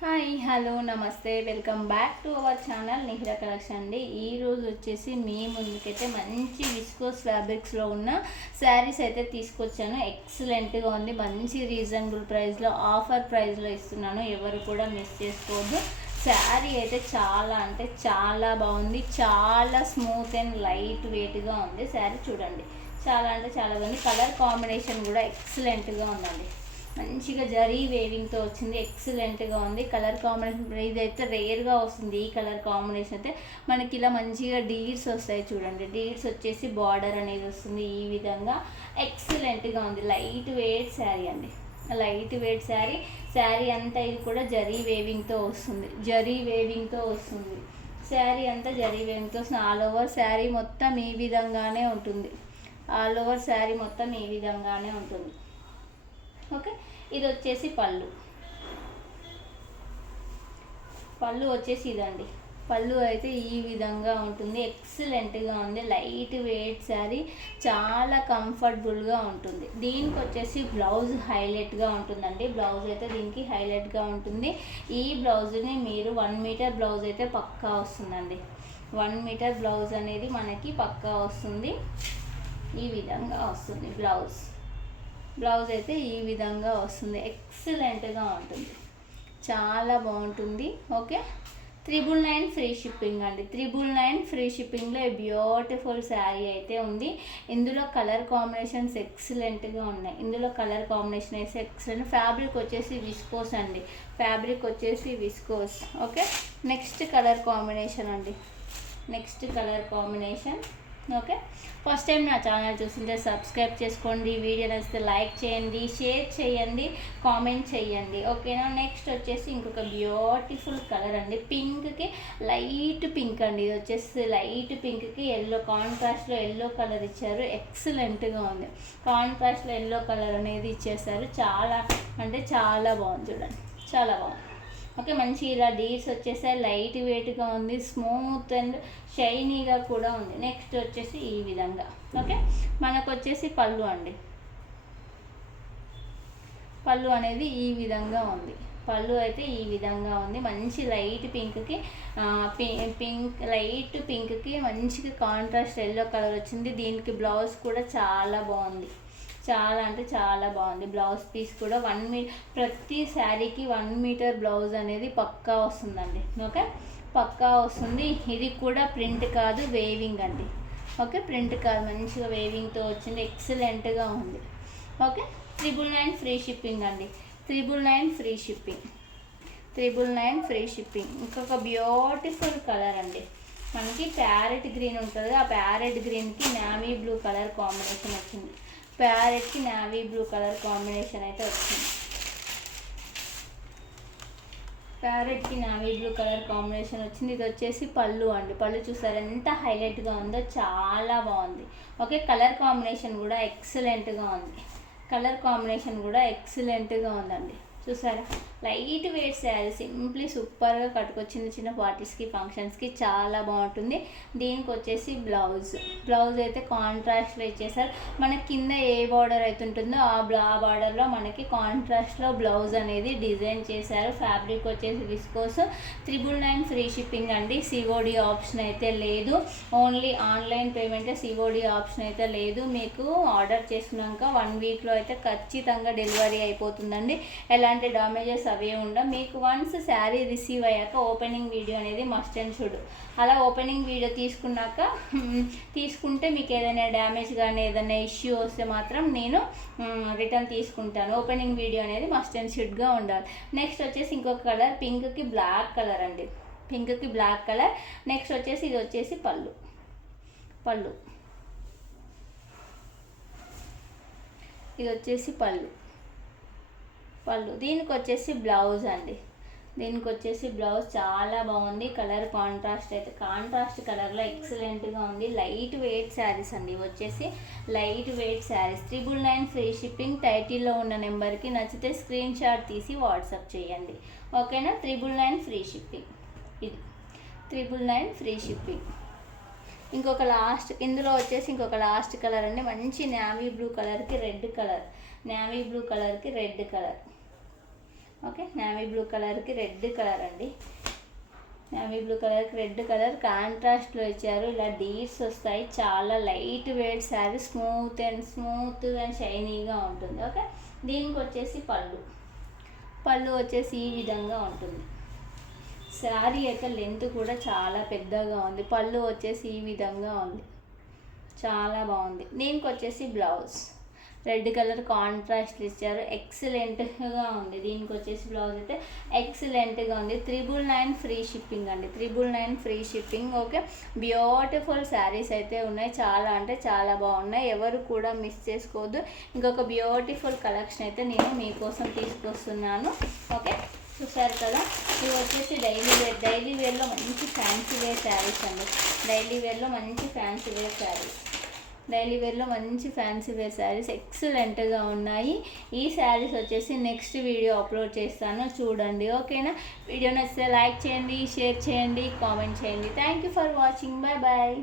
Hi hello నమస్తే welcome back to our channel Nihira collection అండి. ఈ రోజు వచ్చేసి మీ ముందుకైతే మంచి విస్కోస్ ఫ్యాబ్రిక్స్లో ఉన్న శారీస్ అయితే తీసుకొచ్చాను. ఎక్సలెంట్గా ఉంది. మంచి రీజనబుల్ ప్రైస్లో ఆఫర్ ప్రైస్లో ఇస్తున్నాను. ఎవరు కూడా మిస్ చేసుకోవద్దు. శారీ అయితే చాలా అంటే చాలా బాగుంది. చాలా స్మూత్ అండ్ లైట్ వెయిట్గా ఉంది. శారీ చూడండి. చాలా అంటే చాలా బాగుంది. కలర్ కాంబినేషన్ కూడా ఎక్సలెంట్గా ఉందండి. మంచిగా జరీ వేవింగ్తో వచ్చింది. ఎక్సలెంట్గా ఉంది. కలర్ కాంబినేషన్ ఇదైతే రేర్గా వస్తుంది. ఈ కలర్ కాంబినేషన్ అయితే మనకి ఇలా మంచిగా డీడ్స్ వస్తాయి చూడండి. డీడ్స్ వచ్చేసి బార్డర్ అనేది వస్తుంది ఈ విధంగా. ఎక్సలెంట్గా ఉంది. లైట్ వెయిట్ శారీ అండి. లైట్ వెయిట్ శారీ శారీ అంతా ఇది కూడా జరీ వేవింగ్తో వస్తుంది. జరీ వేవింగ్తో వస్తుంది. శారీ అంతా జరీ వేవింగ్తో వస్తుంది. ఆల్ ఓవర్ శారీ మొత్తం ఈ విధంగానే ఉంటుంది. ఆల్ ఓవర్ శారీ మొత్తం ఈ విధంగానే ఉంటుంది. ఇది వచ్చేసి పళ్ళు. పళ్ళు వచ్చేసి ఇదండి. పళ్ళు అయితే ఈ విధంగా ఉంటుంది. ఎక్సలెంట్గా ఉంది. లైట్ వెయిట్ శారీ చాలా కంఫర్టబుల్గా ఉంటుంది. దీనికి వచ్చేసి బ్లౌజ్ హైలైట్గా ఉంటుందండి. బ్లౌజ్ అయితే దీనికి హైలైట్గా ఉంటుంది. ఈ బ్లౌజ్ని మీరు వన్ మీటర్ బ్లౌజ్ అయితే పక్కా వస్తుందండి. వన్ మీటర్ బ్లౌజ్ అనేది మనకి పక్కా వస్తుంది. ఈ విధంగా వస్తుంది బ్లౌజ్. బ్లౌజ్ అయితే ఈ విధంగా వస్తుంది. ఎక్సలెంట్గా ఉంటుంది. చాలా బాగుంటుంది. Okay? Triple nine free shipping అండి. త్రిబుల్ నైన్ ఫ్రీ షిప్పింగ్లో బ్యూటిఫుల్ శారీ అయితే ఉంది. ఇందులో కలర్ కాంబినేషన్స్ ఎక్సలెంట్గా ఉన్నాయి. ఇందులో కలర్ కాంబినేషన్ అయితే ఎక్సలెంట్. ఫ్యాబ్రిక్ వచ్చేసి విస్కోస్ అండి. ఫ్యాబ్రిక్ వచ్చేసి viscose. Okay? Next colour combination అండి. Next colour combination. Okay? First time నా ఛానల్ చూస్తుంటే సబ్స్క్రైబ్ చేసుకోండి వీడియో నచ్చితే లైక్ చేయండి షేర్ చేయండి కామెంట్ చేయండి. ఓకేనా నెక్స్ట్ వచ్చేసి ఇంకొక బ్యూటిఫుల్ కలర్ అండి. పింక్కి లైట్ పింక్ అండి. ఇది వచ్చేసి లైట్ పింక్కి ఎల్లో కాంట్రాస్ట్లో ఎల్లో కలర్ ఇచ్చారు. ఎక్సలెంట్గా ఉంది. కాంట్రాస్ట్లో ఎల్లో కలర్ అనేది ఇచ్చేసారు. చాలా అంటే చాలా బాగుంది చూడండి. చాలా బాగుంది. ఓకే మంచి ఇలా డీల్స్ వచ్చేసాయి లైట్ వెయిట్గా ఉంది స్మూత్ అండ్ షైనీగా కూడా ఉంది. నెక్స్ట్ వచ్చేసి ఈ విధంగా ఓకే? మనకు వచ్చేసి పళ్ళు అండి. పళ్ళు అనేది ఈ విధంగా ఉంది. పళ్ళు అయితే ఈ విధంగా ఉంది. మంచి లైట్ పింక్కి పింక్ లైట్ పింక్కి మంచిగా కాంట్రాస్ట్ ఎల్లో కలర్ వచ్చింది. దీనికి బ్లౌజ్ కూడా చాలా బాగుంది. చాలా అంటే చాలా బాగుంది. బ్లౌజ్ పీస్ కూడా వన్ మీ ప్రతి శారీకి వన్ మీటర్ బ్లౌజ్ అనేది పక్కా వస్తుందండి. ఓకే? పక్కా వస్తుంది. ఇది కూడా ప్రింట్ కాదు వేవింగ్ అండి. ఓకే? ప్రింట్ కాదు మంచిగా వేవింగ్తో వచ్చింది. ఎక్సలెంట్గా ఉంది. Okay? Triple nine free shipping అండి. Triple nine free shipping. Triple nine free shipping. ఇంకొక బ్యూటిఫుల్ కలర్ అండి. మనకి ప్యారెట్ గ్రీన్ ఉంటుంది. ఆ ప్యారెట్ గ్రీన్కి నావీ బ్లూ కలర్ కాంబినేషన్ వచ్చింది. ప్యారెట్కి నావీ బ్లూ కలర్ కాంబినేషన్ అయితే వచ్చింది. ప్యారెట్కి నావీ బ్లూ కలర్ కాంబినేషన్ వచ్చింది. ఇది వచ్చేసి పళ్ళు అండి. పళ్ళు చూసారు? ఎంత హైలైట్గా ఉందో చాలా బాగుంది. ఓకే కలర్ కాంబినేషన్ కూడా ఎక్సలెంట్గా ఉంది. కలర్ కాంబినేషన్ కూడా ఎక్సలెంట్గా ఉందండి. చూసారా? లైట్ వెయిట్ శారీ సింప్లీ సూపర్గా కట్టుకొచ్చింది చిన్న చిన్న పార్టీస్కి ఫంక్షన్స్కి చాలా బాగుంటుంది. దీనికి వచ్చేసి బ్లౌజ్. బ్లౌజ్ అయితే కాంట్రాస్ట్లో ఇచ్చేసారు మన కింద ఏ బార్డర్ అయితే ఉంటుందో ఆ బ్లా బార్డర్లో మనకి కాంట్రాస్ట్లో బ్లౌజ్ అనేది డిజైన్ చేశారు. ఫ్యాబ్రిక్ వచ్చేసి viscose. Triple nine free shipping అండి. సిఓడి ఆప్షన్ అయితే లేదు. Only online payment COD option అయితే లేదు. మీకు ఆర్డర్ చేసుకున్నాక వన్ వీక్లో అయితే ఖచ్చితంగా డెలివరీ అయిపోతుందండి. ఎలాంటి డామేజెస్ అవే ఉండవు. మీకు వన్స్ శారీ రిసీవ్ అయ్యాక ఓపెనింగ్ వీడియో అనేది మస్ట్ అండ్ చూడు అలా ఓపెనింగ్ వీడియో తీసుకున్నాక తీసుకుంటే మీకు ఏదైనా డ్యామేజ్ కానీ ఏదైనా ఇష్యూ వస్తే మాత్రం నేను రిటర్న్ తీసుకుంటాను. ఓపెనింగ్ వీడియో అనేది మస్ట్ అండ్ షుడ్గా ఉండాలి. నెక్స్ట్ వచ్చేసి ఇంకొక కలర్ పింక్కి బ్లాక్ కలర్ అండి. పింక్కి బ్లాక్ కలర్ నెక్స్ట్ వచ్చేసి ఇది వచ్చేసి పళ్ళు. పళ్ళు. ఇది వచ్చేసి పళ్ళు. పళ్ళు. దీనికి వచ్చేసి బ్లౌజ్ అండి. దీనికి వచ్చేసి బ్లౌజ్ చాలా బాగుంది. కలర్ కాంట్రాస్ట్ అయితే కాంట్రాస్ట్ కలర్లో ఎక్సలెంట్గా ఉంది. లైట్ వెయిట్ శారీస్ అండి. ఇవి వచ్చేసి light weight saris. Triple nine free shipping టైటిల్లో ఉన్న నెంబర్కి నచ్చితే స్క్రీన్ షాట్ తీసి వాట్సాప్ చేయండి. ఓకేనా? Triple nine free shipping. ఇది. Triple nine free shipping. ఇంకొక లాస్ట్ ఇందులో వచ్చేసి ఇంకొక లాస్ట్ కలర్ అండి. మంచి నావీ బ్లూ కలర్కి రెడ్ కలర్. నావీ బ్లూ కలర్కి red colour. Okay navy blue కలర్కి రెడ్ కలర్ అండి. నావీ బ్లూ కలర్కి రెడ్ కలర్ కాంట్రాస్ట్లో ఇచ్చారు. ఇలా డీర్స్ వస్తాయి. చాలా light weight sari smooth and smooth and షైనీగా ఉంటుంది. ఓకే దీనికి వచ్చేసి పళ్ళు. పళ్ళు వచ్చేసి ఈ విధంగా ఉంటుంది. శారీ అయితే లెంత్ కూడా చాలా పెద్దగా ఉంది. పళ్ళు వచ్చేసి ఈ విధంగా ఉంది. చాలా బాగుంది. దీనికి వచ్చేసి బ్లౌజ్ రెడ్ కలర్ కాంట్రాస్ట్ ఇచ్చారు. ఎక్సలెంట్గా ఉంది. దీనికి వచ్చేసి బ్లౌజ్ అయితే ఎక్సలెంట్గా ఉంది. త్రిబుల్ నైన్ ఫ్రీ షిప్పింగ్ అండి. Triple nine free shipping. Okay. Beautiful saris అయితే ఉన్నాయి. చాలా అంటే చాలా బాగున్నాయి. ఎవరు కూడా మిస్ చేసుకోవద్దు. ఇంకొక బ్యూటిఫుల్ కలెక్షన్ అయితే నేను మీకోసం తీసుకొస్తున్నాను. ఓకే. చూసారు కదా? ఇవి వచ్చేసి డైలీ వేర్. డైలీ వేర్లో మంచి ఫ్యాన్సీ వేర్ శారీస్ అండి. డైలీ వేర్లో మంచి ఫ్యాన్సీ వేర్ శారీస్. డైలీ వేర్లో మంచి ఫ్యాన్సీ వేర్ శారీస్ ఎక్సలెంట్గా ఉన్నాయి. ఈ శారీస్ వచ్చేసి నెక్స్ట్ వీడియో అప్లోడ్ చేస్తాను. చూడండి ఓకేనా? వీడియో నచ్చితే లైక్ చేయండి షేర్ చేయండి కామెంట్ చేయండి. Thank you for watching. Bye bye.